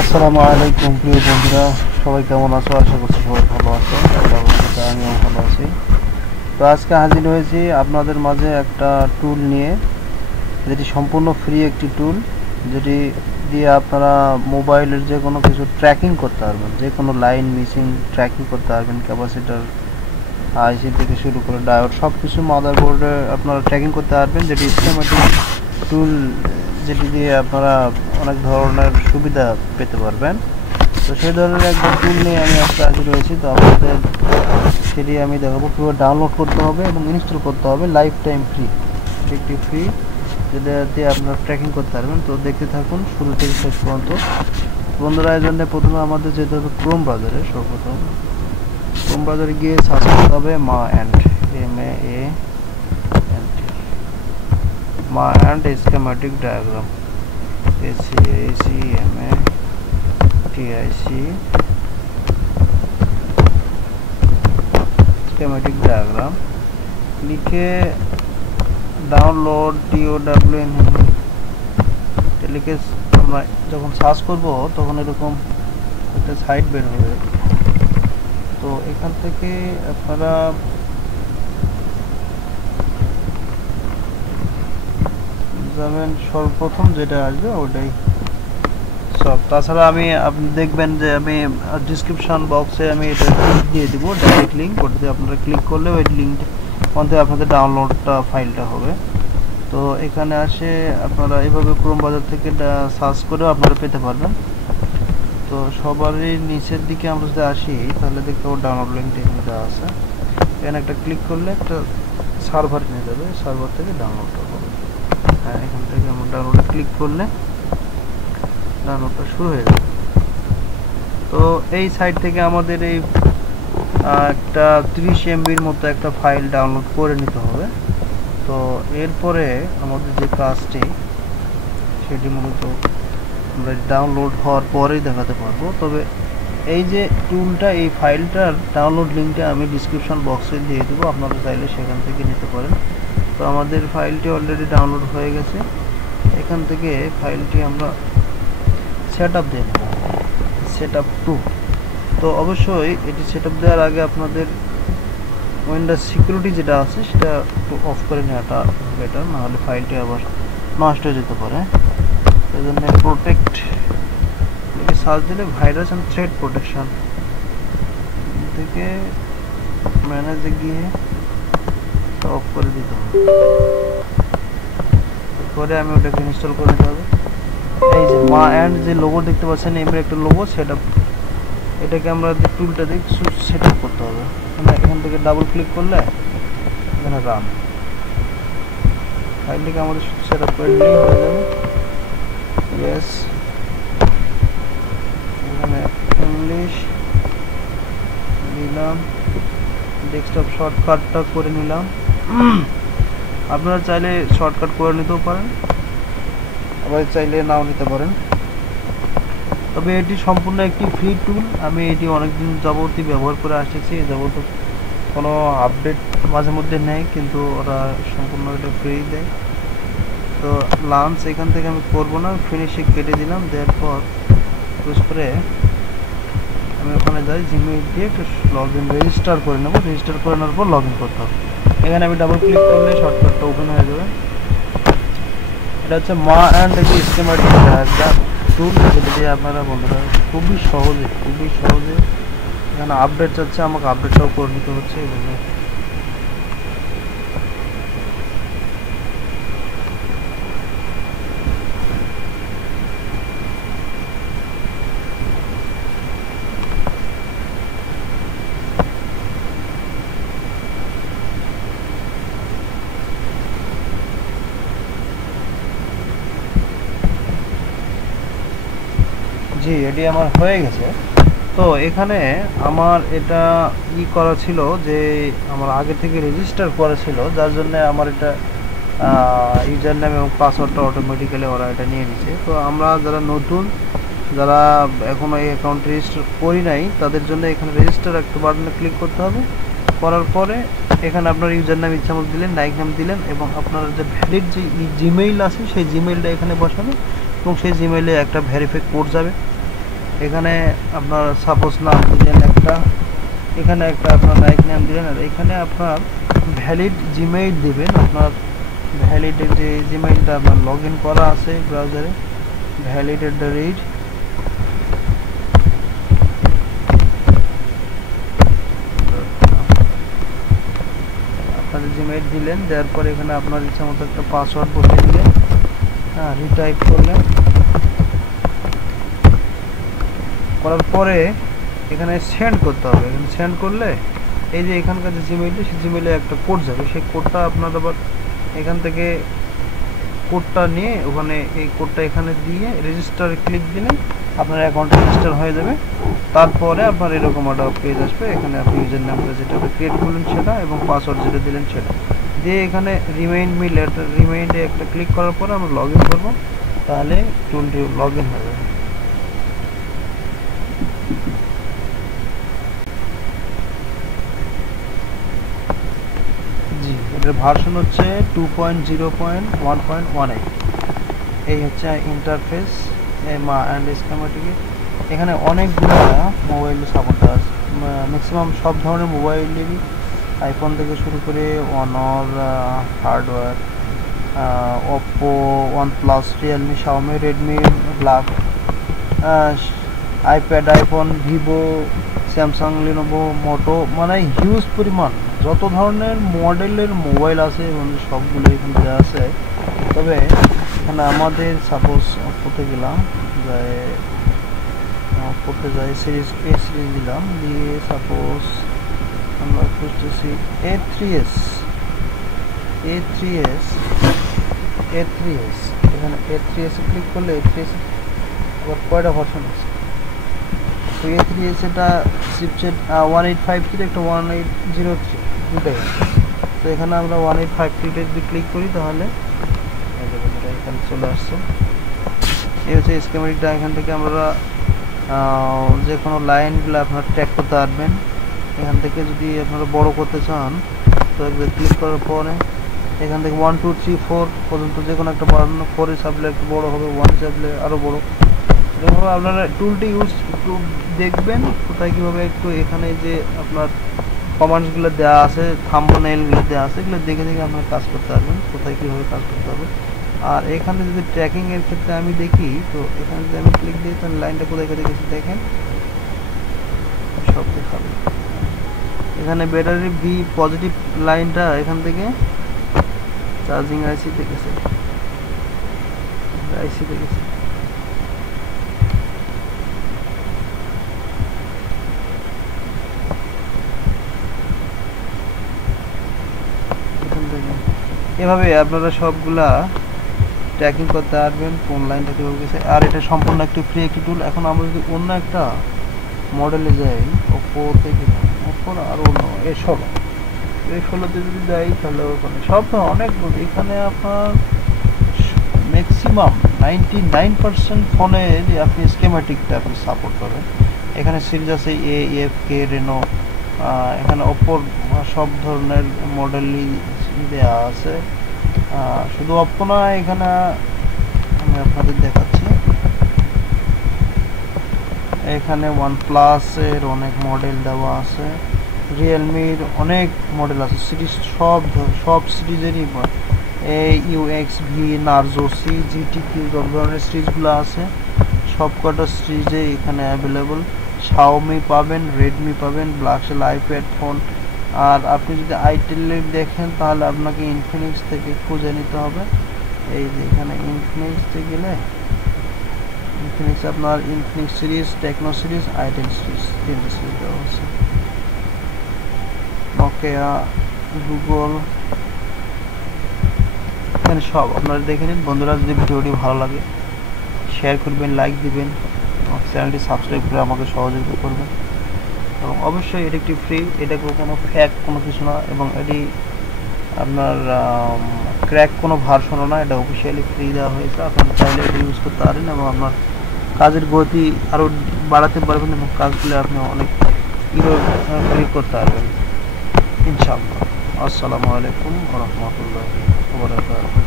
আসসালামু আলাইকুম প্রিয় বন্ধুরা, সবাই কেমন আছো? আশা করছি সবাই ভালো আছো। আমিও ভালো আছি। তো আজকে হাজির হয়েছি আপনাদের মাঝে একটা টুল নিয়ে, যেটি সম্পূর্ণ ফ্রি একটি টুল, যেটি দিয়ে আপনারা মোবাইলের যে কোনো কিছু ট্র্যাকিং করতে পারবেন, যে কোনো লাইন মিসিং ট্র্যাকিং করতে পারবেন। ক্যাপাসিটার, আইসি থেকে শুরু করে ডায়োড, সব কিছু মাদারবোর্ডে আপনারা ট্র্যাকিং করতে পারবেন, যেটি স্কিমেটিক টুল, যেটি দিয়ে আপনারা অনেক ধরনের সুবিধা পেতে পারবেন। তো সেই ধরনের একটা টুল নিয়ে আমি আজকে হাজির হয়েছি। তো আপনাদের সেটি আমি দেখাবো কীভাবে ডাউনলোড করতে হবে এবং ইনস্টল করতে হবে। লাইফ টাইম ফ্রি, একটি ফ্রি, যেটা দিয়ে আপনারা ট্র্যাকিং করতে পারবেন। তো দেখতে থাকুন শুরু থেকে শেষ পর্যন্ত। বন্ধুরা, এই জন্য প্রথমে আমাদের যেতে হবে ক্রোম ব্রাউজারে। সর্বপ্রথম ক্রোম ব্রাউজারে গিয়ে সার্চ করতে হবে মা অ্যান্ড, মা and schematic diagram, SCACMATIC schematic diagram লিখে ডাউনলোড DOWN লিখে আমরা যখন সার্চ করব তখন এরকম একটা সাইট বের হবে। তো এখান থেকে আপনারা যাবেন, সর্বপ্রথম যেটা আসবে ওটাই সব। তাছাড়া আপনি দেখবেন যে আমি ডিসক্রিপশন বক্সে আমি এটা লিঙ্ক দিয়ে দিব, ডাইরেক্ট লিঙ্ক। ওটাতে আপনারা ক্লিক করলে ওই লিঙ্ক মধ্যে আপনাদের ডাউনলোডটা ফাইলটা হবে। তো এখানে আসে আপনারা এইভাবে ক্রোম ব্রাউজার থেকে সার্চ করেও আপনারা পেতে পারবেন। তো সবারই নিচের দিকে আমরা যদি আসি তাহলে দেখতে পাবো ডাউনলোড লিঙ্কটা এখানে দেওয়া আছে। এখানে একটা ক্লিক করলে একটা সার্ভার নিয়ে যাবে, সার্ভার থেকে ডাউনলোডটা হবে। হ্যাঁ, এখান থেকে আমরা ডাউনলোডে ক্লিক করলে ডাউনলোডটা শুরু হয়ে যাবে। তো এই সাইট থেকে আমাদের এই একটা 30 MBর মতো একটা ফাইল ডাউনলোড করে নিতে হবে। তো এরপরে আমাদের যে কাজটি, সেটি মূলত আমরা ডাউনলোড হওয়ার পরেই দেখাতে পারবো। তবে এই যে টুলটা, এই ফাইলটার ডাউনলোড লিঙ্কটা আমি ডিসক্রিপশন বক্সে দিয়ে দেবো, আপনারা চাইলে সেখান থেকে নিতে পারেন। তো আমাদের ফাইলটি অলরেডি ডাউনলোড হয়ে গেছে। এখান থেকে ফাইলটি আমরা সেটআপ দিয়ে নেব, সেটআপ টু। তো অবশ্যই এটি সেটআপ দেওয়ার আগে আপনাদের উইন্ডোজ সিকিউরিটি যেটা আছে সেটা একটু অফ করে নেওয়াটা বেটার, নাহলে ফাইলটি আবার নষ্ট হয়ে যেতে পারে। সেই জন্য প্রোটেক্ট লিখে সার্চ দিলে ভাইরাস অ্যান্ড থ্রেট প্রোটেকশন থেকে ম্যানেজে গিয়ে অফ করে দিতে হবে। এরপরে আমি ওটাকে ইনস্টল করে নিতে হবে। এই যে মা অ্যান্ড যে লোগো দেখতে পাচ্ছেন, এমনি একটা লোগো, সেটা এটাকে আমরা টুলটা দিয়ে সেট আপ করতে হবে। এখান থেকে ডাবল ক্লিক করলে এখানে রান, ফাইলটিকে আমাদের সেট আপ করে নিলেই হয়ে যাবে। ইয়েস, এখানে ইংলিশ নিলাম, ডেস্কটপ শর্টকাটটা করে নিলাম। আপনারা চাইলে শর্টকাট করে নিতেও পারেন, আবার চাইলে নাও নিতে পারেন। তবে এটি সম্পূর্ণ একটি ফ্রি টুল। আমি এটি অনেকদিন যাবতই ব্যবহার করে আসতেছি। এ যাবত কোনো আপডেট মাঝে মধ্যে নেয়, কিন্তু ওরা সম্পূর্ণ এটা ফ্রি দেয়। তো লাঞ্চ এখান থেকে আমি করবো না, ফিনিশে কেটে দিলাম। দেওয়ার পর ইউজ করে আমি ওখানে যাই, জিমেইল দিয়ে একটু লগ ইন রেজিস্টার করে নেবো। রেজিস্টার করে নেওয়ার পর লগ ইন করতে হবে। এখানে আমি ডাবল ক্লিক করলে শর্টকাটটা ওপেন হয়ে যাবে। এটা হচ্ছে মা অ্যান্ড একটি স্কিমেটিক ডায়াগ্রাম টুল, যেটা দিয়ে আপনারা বন্ধুরা খুবই সহজে এখানে আপডেট চাচ্ছে, আমাকে আপডেটটাও করে নিতে হচ্ছে। এভাবে জি, এটি আমার হয়ে গেছে। তো এখানে আমার এটা করা ছিল যে আমার আগে থেকে রেজিস্টার করা ছিল, যার জন্য আমার এটা ইউজার নেম এবং পাসওয়ার্ডটা অটোমেটিক্যালি ওরা এটা নিয়ে নিছে। তো আমরা যারা নতুন, যারা এখনও এই অ্যাকাউন্ট রেজিস্টার করি নাই, তাদের জন্য এখানে রেজিস্টার একটা বাটনে ক্লিক করতে হবে। করার পরে এখানে আপনার ইউজার নাম ইচ্ছামতো দিলেন, নাইক নাম দিলেন, এবং আপনার যে ভ্যালিড যে জিমেইল আছে সেই জিমেইলটা এখানে বসাবেন, এবং সেই জিমেইলে একটা ভেরিফাই কোড যাবে। এখানে আপনার সাপোজ নাম দিলেন একটা, এখানে একটা আপনার নাইক নাম দিলেন, আর এখানে আপনার ভ্যালিড জিমেইল দিবেন। আপনার ভ্যালিড যে জিমেইলটা আপনার লগ ইন করা আছে ব্রাউজারে, valid@, আপনার জিমেইল দিলেন, দেওয়ার পরে এখানে আপনার ইচ্ছা মতো একটা পাসওয়ার্ড বসিয়ে দিলেন, হ্যাঁ রিটাইপ করলেন। করার পরে এখানে সেন্ড করতে হবে। এখানে সেন্ড করলে এই যে এখানকার যে জিমেইলটা, সেই জিমেইলে একটা কোড যাবে, সেই কোডটা আপনার আবার এখান থেকে কোডটা নিয়ে ওখানে এই কোডটা এখানে দিয়ে রেজিস্টারে ক্লিক দিলে আপনার অ্যাকাউন্ট রেজিস্টার হয়ে যাবে। তারপরে আপনার এরকম একটা পেজ আসবে, এখানে আপনি ইউজার নামটা যেটা ক্রিয়েট করলেন সেটা এবং পাসওয়ার্ড যেটা দিলেন সেটা দিয়ে এখানে রিমাইন্ড মি লেটার, রিমাইন্ডে একটা ক্লিক করার পরে আমরা লগ ইন করবো, তাহলে টুলটি লগ ইন হয়ে যাবে। জি, এটার ভার্সন হচ্ছে 2.0.1.18। এই হচ্ছে ইন্টারফেস অ্যান্ড স্কিমেটিক। এখানে অনেকগুলো মোবাইল সাপোর্ট আছে, ম্যাক্সিমাম সব ধরনের মোবাইলেরই, আইফোন থেকে শুরু করে Honor, hardware, Oppo, OnePlus, Realme, Xiaomi, Redmi, black, iPad, iPhone, Vivo, Samsung, Lenovo, Moto, মানে হিউজ পরিমাণ যত ধরনের মডেলের মোবাইল আছে এবং সবগুলো এখানে দেওয়া আছে। তবে এখানে আমাদের সাপোজ ওপ্পোতে গেলাম, ওপ্পোতে যাই সিরিজ এ সিরিজ দিলাম, দিয়ে সাপোজ আমরা খুঁজতেছি A3s। এখানে A3s ক্লিক করলে A3s আবার কয়টা ভার্সন আছে, তো A3s এটা চিপসেট 1853, একটা 1803, দুটাই। তো এখানে আমরা 1853 যদি ক্লিক করি তাহলে এখানে চলে আসছে। এই হচ্ছে স্কিমেটিকটা। এখান থেকে আমরা যে কোনো লাইনগুলো আপনারা ট্র্যাক করতে পারবেন। এখান থেকে যদি আপনারা বড় করতে চান তো একবার ক্লিক করার পরে এখান থেকে 1 2 3 4 পর্যন্ত যে কোনো একটা বাড়ানো, 4 চাপলে একটু বড় হবে, 1 চাপলে আরও বড়। এভাবে আপনারা টুলটি ইউজ একটু দেখবেন কোথায় কীভাবে, একটু এখানে যে আপনার কমান্ডসগুলো দেওয়া আছে, থাম্বনেইলগুলো দেওয়া আছে, এগুলো দেখে দেখে আপনারা কাজ করতে পারবেন কোথায় কীভাবে কাজ করতে হবে। আর এখানে যদি ট্র্যাকিংয়ের ক্ষেত্রে আমি দেখি, তো এখানে যদি আমি ক্লিক দিই তাহলে লাইনটা কোথায় কোথায় গেছে দেখেন, সব দেখাবে। এখানে ব্যাটারি বি পজিটিভ লাইনটা এখান থেকে চার্জিং আইসিতে গেছে, আইসিতে গেছে। এভাবে আপনারা সবগুলা ট্র্যাকিং করতে পারবেন কোন লাইনটা কীভাবে গেছে। আর এটা সম্পূর্ণ একটি ফ্রি একটি টুল। এখন আমরা যদি অন্য একটা মডেলে যাই, ওপ্পোতে গেলাম, ওপ্পোর আর অন্য A16তে যদি যাই তাহলে ওখানে সব অনেক, এখানে আপনার ম্যাক্সিমাম 99% ফোনের আপনি স্কিমেটিকটা আপনি সাপোর্ট করেন। এখানে সিরিজ আছে A, F, K, রেনো, এখানে ওপ্পোর সব ধরনের মডেলই দেওয়া আছে। শুধু ওপ্পো না, এখানে আমি আপনাদের দেখাচ্ছি, এখানে ওয়ানপ্লাসের অনেক মডেল দেওয়া আছে, রিয়েলমির অনেক মডেল আছে, সিরিজ সব সিরিজেরই UXV, নার্জো, সি, GTQ সব ধরনের সিরিজগুলো আছে, সব কটা সিরিজে এখানে অ্যাভেলেবল। শাওমি পাবেন, রেডমি পাবেন, ব্ল্যাকশেল আইপ্যাড ফোন। আর আপনি যদি আইটেলে দেখেন তাহলে আপনাকে ইনফিনিক্স থেকে খুঁজে নিতে হবে। এই যে এখানে ইনফিনিক্সে গেলে ইনফিনিক্স আপনার Infinix series, Tecno series, itel series, তিনটে সিরিজ দেওয়া আছে। নোকিয়া, গুগল, এখানে সব আপনারা দেখে নিন। বন্ধুরা, যদি ভিডিওটি ভালো লাগে শেয়ার করবেন, লাইক দিবেন, চ্যানেলটি সাবস্ক্রাইব করে আমাকে সহযোগিতা করবেন। এবং অবশ্যই এটি একটি ফ্রি, এটা কোনো ফ্যাক কোনো কিছু না, এবং এটি আপনার ক্র্যাক কোনো ভার্সনও না, এটা অফিসিয়ালি ফ্রি দেওয়া হয়েছে। আপনারা চাইলে এটা ইউজ করতে পারেন এবং আপনার কাজের গতি আরও বাড়াতে পারবেন এবং কাজগুলো আপনি অনেক ক্লিক করতে পারবেন ইনশাআল্লাহ। আসসালামু আলাইকুম ওয়া রাহমাতুল্লাহি ওয়া বারাকাতুহু।